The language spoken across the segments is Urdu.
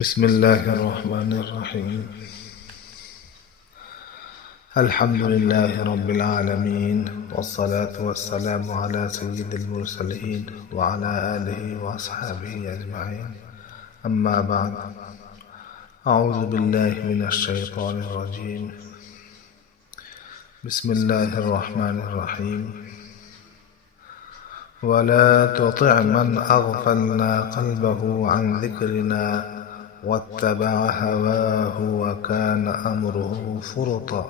بسم الله الرحمن الرحيم. الحمد لله رب العالمين، والصلاة والسلام على سيد المرسلين وعلى آله وأصحابه أجمعين. أما بعد، أعوذ بالله من الشيطان الرجيم. بسم الله الرحمن الرحيم. ولا تطع من أغفلنا قلبه عن ذكرنا واتبع هواه وكان أمره فرطا.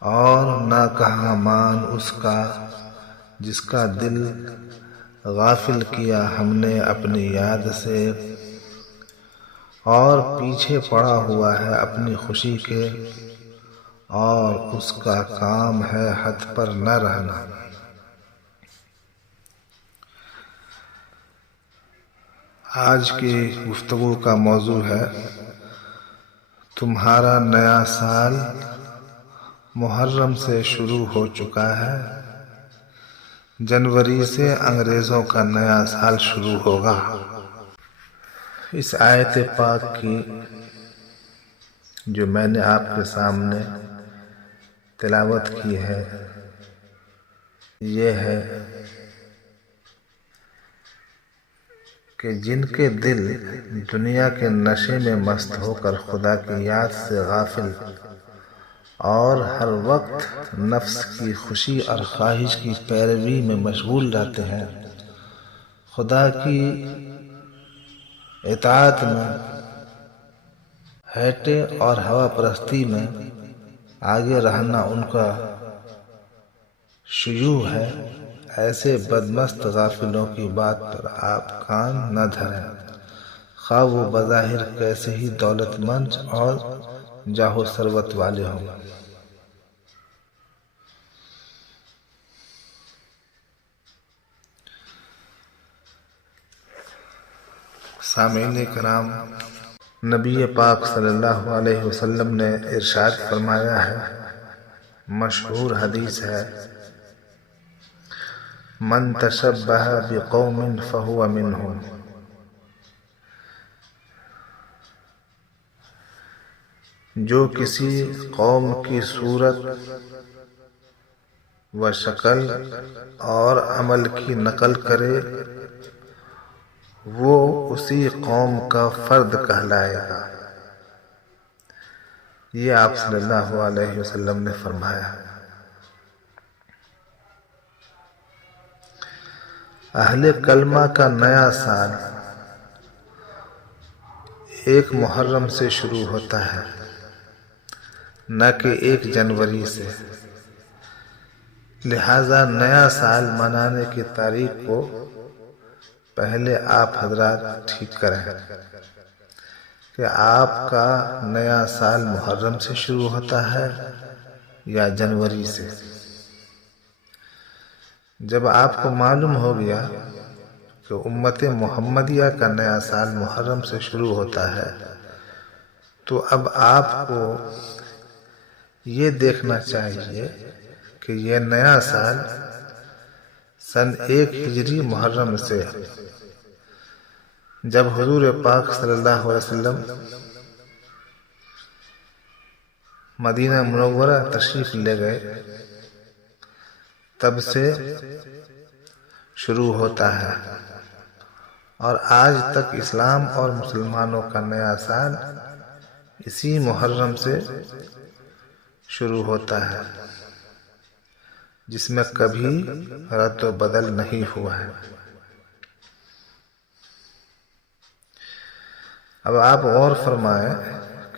اور نہ کہا مان اس کا جس کا دل غافل کیا ہم نے اپنی یاد سے، اور پیچھے پڑا ہوا ہے اپنی خوشی کے، اور اس کا کام ہے حد پر نہ رہنا۔ آج کی گفتگو کا موضوع ہے تمہارا نیا سال محرم سے شروع ہو چکا ہے، جنوری سے انگریزوں کا نیا سال شروع ہوگا۔ اس آیت پاک کی جو میں نے آپ کے سامنے تلاوت کی ہے، یہ ہے کہ جن کے دل دنیا کے نشے میں مست ہو کر خدا کی یاد سے غافل اور ہر وقت نفس کی خوشی اور خواہش کی پیروی میں مشغول رہتے ہیں، خدا کی اطاعت میں، ہیٹے اور ہوا پرستی میں آگے رہنا ان کا شیوع ہے، ایسے بدمست غافلوں کی بات پر آپ کان نہ دھریں، خواہ وہ بظاہر کیسے ہی دولت مند اور جاہ و ثروت والے ہوں۔ سامعین کرام، نبی پاک صلی اللہ علیہ وسلم نے ارشاد فرمایا ہے، مشہور حدیث ہے، من تشبہ بقوم فہو منہم۔ جو کسی قوم کی صورت و شکل اور عمل کی نقل کرے، وہ اسی قوم کا فرد کہلائے گا۔ یہ آپ صلی اللہ علیہ وسلم نے فرمایا۔ اہل کلمہ کا نیا سال ایک محرم سے شروع ہوتا ہے، نہ کہ 1 جنوری سے، لہذا نیا سال منانے کی تاریخ کو پہلے آپ حضرات ٹھیک کریں کہ آپ کا نیا سال محرم سے شروع ہوتا ہے یا جنوری سے۔ جب آپ کو معلوم ہو گیا کہ امت محمدیہ کا نیا سال محرم سے شروع ہوتا ہے، تو اب آپ کو یہ دیکھنا چاہیے کہ یہ نیا سال سن 1 ہجری محرم سے، جب حضور پاک صلی اللہ علیہ وسلم مدینہ منورہ تشریف لے گئے، تب سے شروع ہوتا ہے، اور آج تک اسلام اور مسلمانوں کا نیا سال اسی محرم سے شروع ہوتا ہے، جس میں کبھی رد و بدل نہیں ہوا ہے۔ اب آپ غور فرمائیں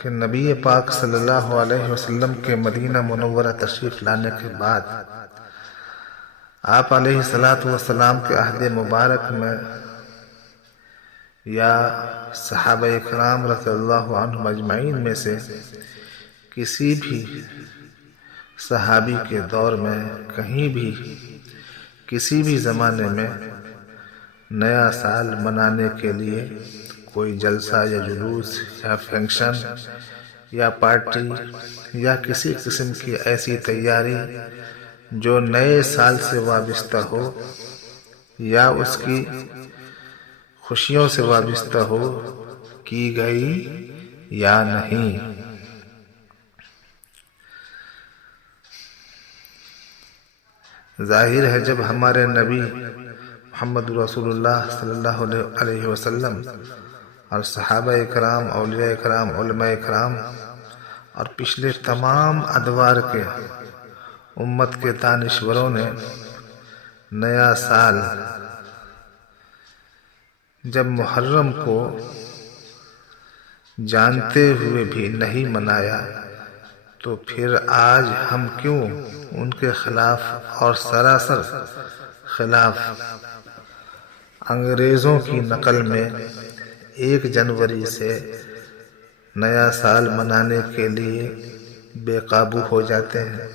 کہ نبی پاک صلی اللہ علیہ وسلم کے مدینہ منورہ تشریف لانے کے بعد آپ علیہ السلام کے عہد مبارک میں یا صحابہ اکرام رضی اللہ عنہم اجمعین میں سے کسی بھی صحابی کے دور میں کہیں بھی کسی بھی زمانے میں نیا سال منانے کے لیے کوئی جلسہ یا جلوس یا فنکشن یا پارٹی یا کسی قسم کی ایسی تیاری جو نئے سال سے وابستہ ہو، یا اس کی خوشیوں سے وابستہ ہو کی گئی یا نہیں۔ ظاہر ہے جب ہمارے نبی محمد رسول اللہ صلی اللہ علیہ وسلم اور صحابہ کرام، اولیاء کرام، علماء کرام اور پچھلے تمام ادوار کے امت کے دانشوروں نے نیا سال جب محرم کو جانتے ہوئے بھی نہیں منایا، تو پھر آج ہم کیوں ان کے خلاف اور سراسر خلاف انگریزوں کی نقل میں 1 جنوری سے نیا سال منانے کے لیے بے قابو ہو جاتے ہیں؟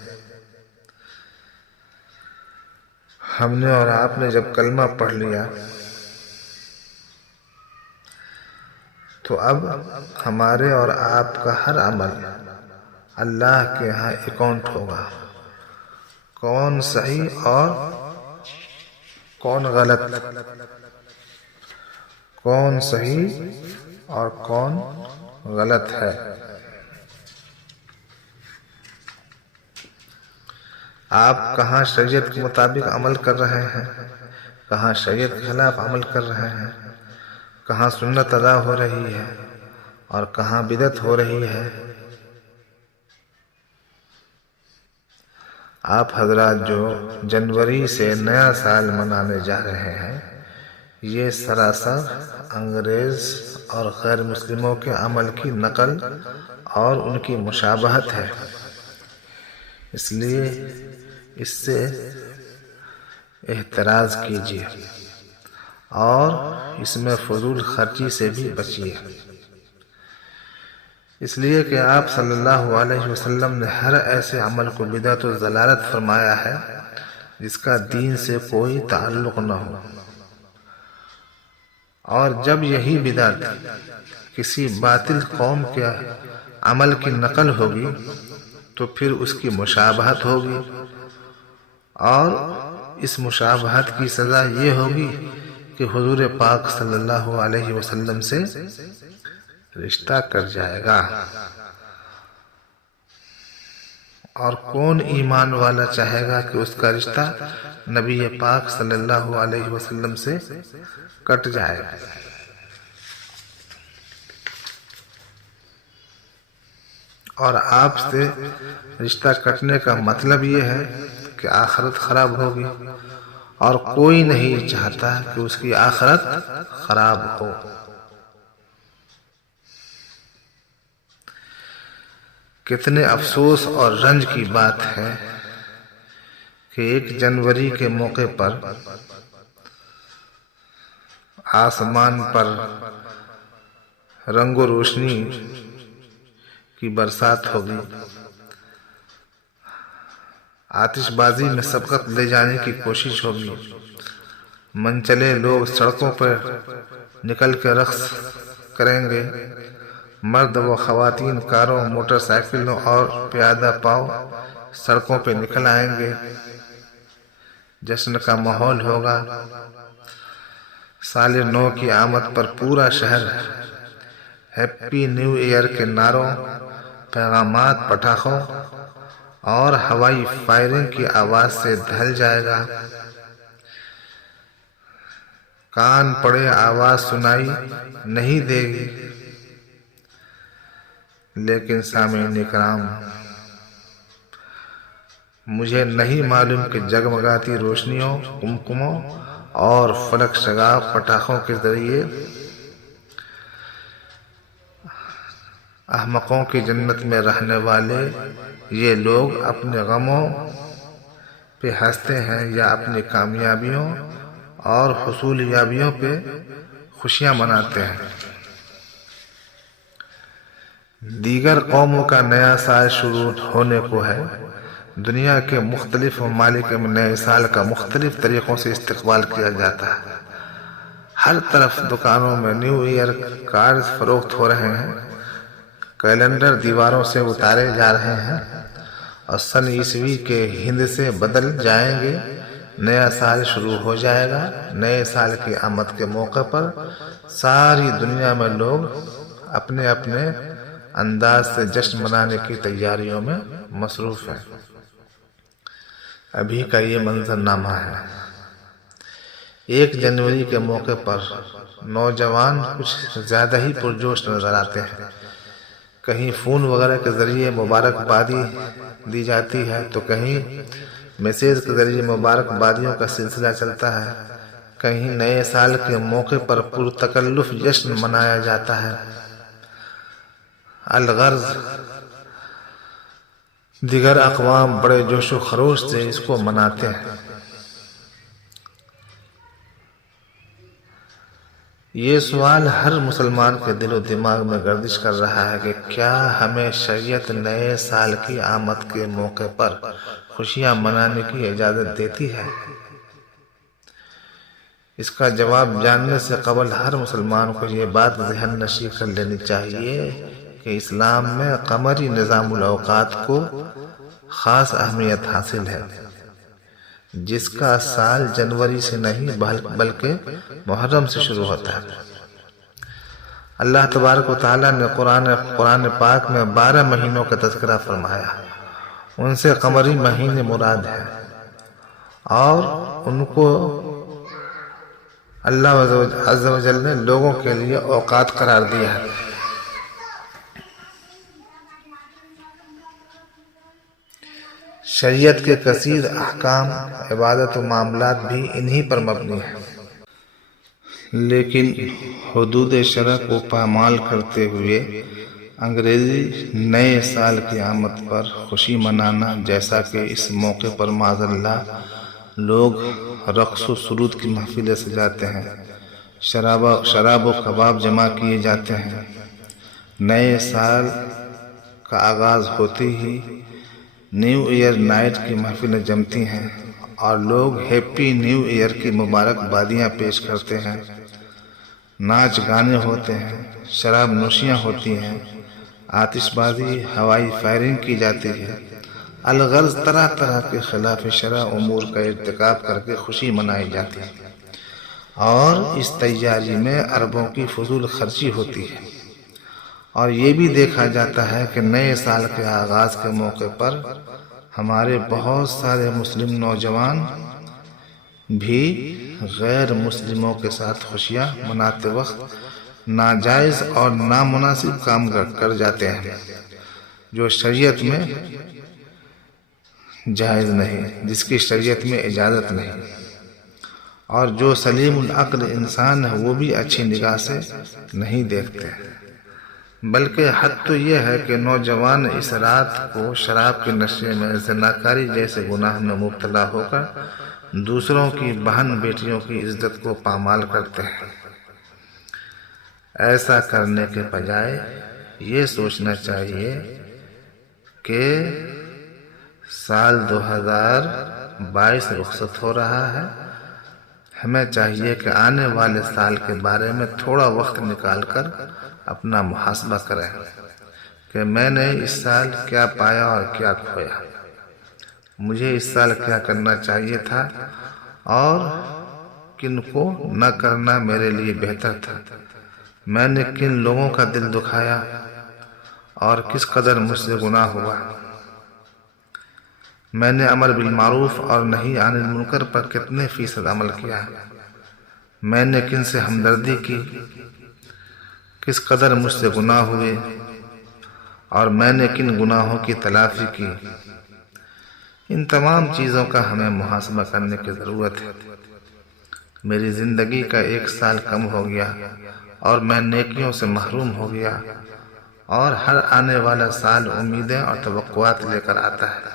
ہم نے اور آپ نے جب کلمہ پڑھ لیا تو اب ہمارے اور آپ کا ہر عمل اللہ کے ہاں اکاؤنٹ ہوگا، کون صحیح اور کون غلط، کون صحیح اور کون غلط ہے۔ آپ کہاں شریعت کے مطابق عمل کر رہے ہیں، کہاں شریعت کے خلاف عمل کر رہے ہیں، کہاں سنت ادا ہو رہی ہے اور کہاں بدعت ہو رہی ہے۔ آپ حضرات جو جنوری سے نیا سال منانے جا رہے ہیں، یہ سراسر انگریز اور غیر مسلموں کے عمل کی نقل اور ان کی مشابہت ہے، اس لیے اس سے احتراز کیجیے اور اس میں فضول خرچی سے بھی بچیے، اس لیے کہ آپ صلی اللہ علیہ وسلم نے ہر ایسے عمل کو بدعت و ضلالت فرمایا ہے جس کا دین سے کوئی تعلق نہ ہو، اور جب یہی بدعت کسی باطل قوم کے عمل کی نقل ہوگی تو پھر اس کی مشابہت ہوگی، اور اس مشابہت کی سزا یہ ہوگی کہ حضور پاک صلی اللہ علیہ وسلم سے رشتہ کٹ جائے گا، اور کون ایمان والا چاہے گا کہ اس کا رشتہ نبی پاک صلی اللہ علیہ وسلم سے کٹ جائے؟ اور آپ سے رشتہ کٹنے کا مطلب یہ ہے کہ آخرت خراب ہوگی، اور کوئی نہیں چاہتا کہ اس کی آخرت خراب ہو۔ کتنے افسوس اور رنج کی بات ہے کہ 1 جنوری کے موقع پر آسمان پر رنگ و روشنی کی برسات ہوگی، آتش بازی میں سبقت لے جانے کی کوشش ہوگی، منچلے لوگ سڑکوں پر نکل کے رقص کریں گے، مرد و خواتین کاروں، موٹر سائیکلوں اور پیادہ پاؤ سڑکوں پہ نکل آئیں گے، جشن کا ماحول ہوگا۔ سال نو کی آمد پر پورا شہر ہیپی نیو ایئر کے نعروں، پیغامات، پٹاخوں اور ہوائی فائرنگ کی آواز سے ڈھل جائے گا۔ کان پڑے آواز سنائی نہیں دے گی، لیکن سامعین کرام، مجھے نہیں معلوم کہ جگمگاتی روشنیوں، کمکموں اور فلک شگاف پٹاخوں کے ذریعے احمقوں کی جنت میں رہنے والے یہ لوگ اپنے غموں پہ ہنستے ہیں یا اپنی کامیابیوں اور حصولیابیوں پہ خوشیاں مناتے ہیں۔ دیگر قوموں کا نیا سال شروع ہونے کو ہے۔ دنیا کے مختلف ممالک میں نئے سال کا مختلف طریقوں سے استقبال کیا جاتا ہے۔ ہر طرف دکانوں میں نیو ایئر کارڈز فروخت ہو رہے ہیں، کیلنڈر دیواروں سے اتارے جا رہے ہیں اور سن عیسوی کے ہند سے بدل جائیں گے۔ نیا سال شروع ہو جائے گا۔ نئے سال کی آمد کے موقع پر ساری دنیا میں لوگ اپنے اپنے انداز سے جشن منانے کی تیاریوں میں مصروف ہیں۔ ابھی کا یہ منظرنامہ ہے۔ 1 جنوری کے موقع پر نوجوان کچھ زیادہ ہی پرجوش نظر آتے ہیں۔ کہیں فون وغیرہ کے ذریعے مبارکبادی دی جاتی ہے تو کہیں میسیج کے ذریعے مبارکبادیوں کا سلسلہ چلتا ہے۔ کہیں نئے سال کے موقع پر پرتکلف جشن منایا جاتا ہے۔ الغرض دیگر اقوام بڑے جوش و خروش سے اس کو مناتے ہیں۔ یہ سوال ہر مسلمان کے دل و دماغ میں گردش کر رہا ہے کہ کیا ہمیں شریعت نئے سال کی آمد کے موقع پر خوشیاں منانے کی اجازت دیتی ہے؟ اس کا جواب جاننے سے قبل ہر مسلمان کو یہ بات ذہن نشین کر لینی چاہیے کہ اسلام میں قمری نظام الاوقات کو خاص اہمیت حاصل ہے، جس کا سال جنوری سے نہیں بلکہ محرم سے شروع ہوتا ہے۔ اللہ تبارک و تعالیٰ نے قرآن پاک میں 12 مہینوں کا تذکرہ فرمایا، ان سے قمری مہینے مراد ہے، اور ان کو اللہ عز و جل نے لوگوں کے لیے اوقات قرار دیا ہے۔ شریعت کے کثیر احکام، عبادت و معاملات بھی انہی پر مبنی ہیں، لیکن حدود شرع کو پامال کرتے ہوئے انگریزی نئے سال کی آمد پر خوشی منانا، جیسا کہ اس موقع پر معاذ اللہ لوگ رقص و سرود کی محفلیں سجاتے ہیں، شراب و کباب جمع کیے جاتے ہیں۔ نئے سال کا آغاز ہوتے ہی نیو ایئر نائٹ کی محفلیں جمتی ہیں اور لوگ ہیپی نیو ایئر کی مبارکبادیاں پیش کرتے ہیں۔ ناچ گانے ہوتے ہیں، شراب نوشیاں ہوتی ہیں، آتش بازی، ہوائی فائرنگ کی جاتی ہے۔ الغرض طرح طرح کے خلاف شرع امور کا ارتکاب کر کے خوشی منائی جاتی ہے، اور اس تیاری میں اربوں کی فضول خرچی ہوتی ہے۔ اور یہ بھی دیکھا جاتا ہے کہ نئے سال کے آغاز کے موقع پر ہمارے بہت سارے مسلم نوجوان بھی غیر مسلموں کے ساتھ خوشیاں مناتے وقت ناجائز اور نامناسب کام کر جاتے ہیں، جو شریعت میں جائز نہیں، جس کی شریعت میں اجازت نہیں، اور جو سلیم العقل انسان ہے وہ بھی اچھی نگاہ سے نہیں دیکھتے۔ بلکہ حد تو یہ ہے کہ نوجوان اس رات کو شراب کے نشے میں زناکاری جیسے گناہ میں مبتلا ہو کر دوسروں کی بہن بیٹیوں کی عزت کو پامال کرتے ہیں۔ ایسا کرنے کے بجائے یہ سوچنا چاہیے کہ سال 2022 رخصت ہو رہا ہے، ہمیں چاہیے کہ آنے والے سال کے بارے میں تھوڑا وقت نکال کر اپنا محاسبہ کریں کہ میں نے اس سال کیا پایا اور کیا کھویا، مجھے اس سال کیا کرنا چاہیے تھا اور کن کو نہ کرنا میرے لیے بہتر تھا، میں نے کن لوگوں کا دل دکھایا اور کس قدر مجھ سے گناہ ہوا، میں نے امر بالمعروف اور نہی عن المنکر پر کتنے فیصد عمل کیا، میں نے کن سے ہمدردی کی، کس قدر مجھ سے گناہ ہوئے اور میں نے کن گناہوں کی تلافی کی۔ ان تمام چیزوں کا ہمیں محاسبہ کرنے کی ضرورت ہے۔ میری زندگی کا 1 سال کم ہو گیا اور میں نیکیوں سے محروم ہو گیا، اور ہر آنے والا سال امیدیں اور توقعات لے کر آتا ہے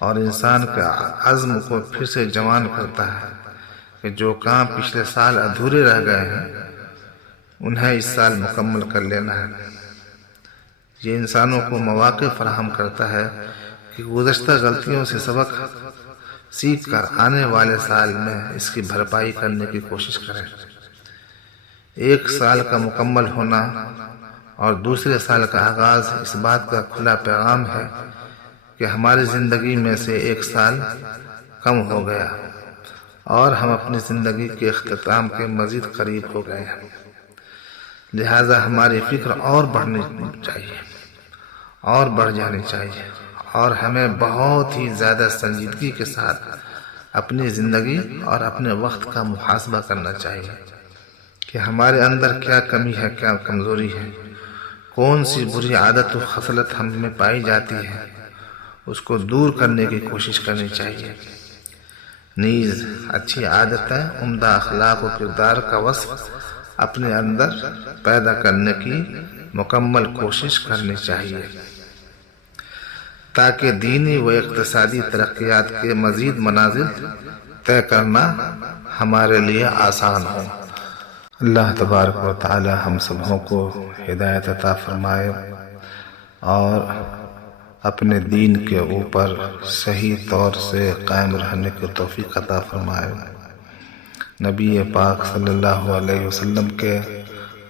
اور انسان کے عزم کو پھر سے جوان کرتا ہے کہ جو کام پچھلے سال ادھورے رہ گئے ہیں انہیں اس سال مکمل کر لینا ہے۔ یہ انسانوں کو مواقع فراہم کرتا ہے کہ گزشتہ غلطیوں سے سبق سیکھ کر آنے والے سال میں اس کی بھرپائی کرنے کی کوشش کریں۔ 1 سال کا مکمل ہونا اور دوسرے سال کا آغاز اس بات کا کھلا پیغام ہے کہ ہماری زندگی میں سے 1 سال کم ہو گیا اور ہم اپنی زندگی کے اختتام کے مزید قریب ہو گئے ہیں، لہٰذا ہماری فکر اور بڑھنی چاہیے اور بڑھ جانی چاہیے، اور ہمیں بہت ہی زیادہ سنجیدگی کے ساتھ اپنی زندگی اور اپنے وقت کا محاسبہ کرنا چاہیے کہ ہمارے اندر کیا کمی ہے، کیا کمزوری ہے، کون سی بری عادت و خصلت ہم میں پائی جاتی ہے، اس کو دور کرنے کی کوشش کرنی چاہیے۔ نیز اچھی عادتیں، عمدہ اخلاق و کردار کا وصف اپنے اندر پیدا کرنے کی مکمل کوشش کرنی چاہیے تاکہ دینی و اقتصادی ترقیات کے مزید منازل طے کرنا ہمارے لیے آسان ہو۔ اللہ تبارک و تعالی ہم سبوں کو ہدایت عطا فرمائے اور اپنے دین کے اوپر صحیح طور سے قائم رہنے کی توفیق عطا فرمائے، نبی پاک صلی اللہ علیہ وسلم کے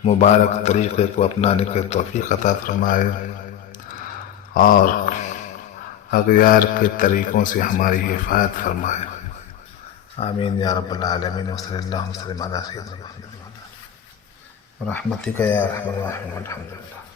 مبارک طریقے کو اپنانے کی توفیق عطا فرمائے اور اغیار کے طریقوں سے ہماری حفاظت فرمائے، آمین یا رب العالمین۔ وصلی اللہ وسلم علی سیدنا محمد برحمتک یا ارحم الراحمین، الحمدللہ۔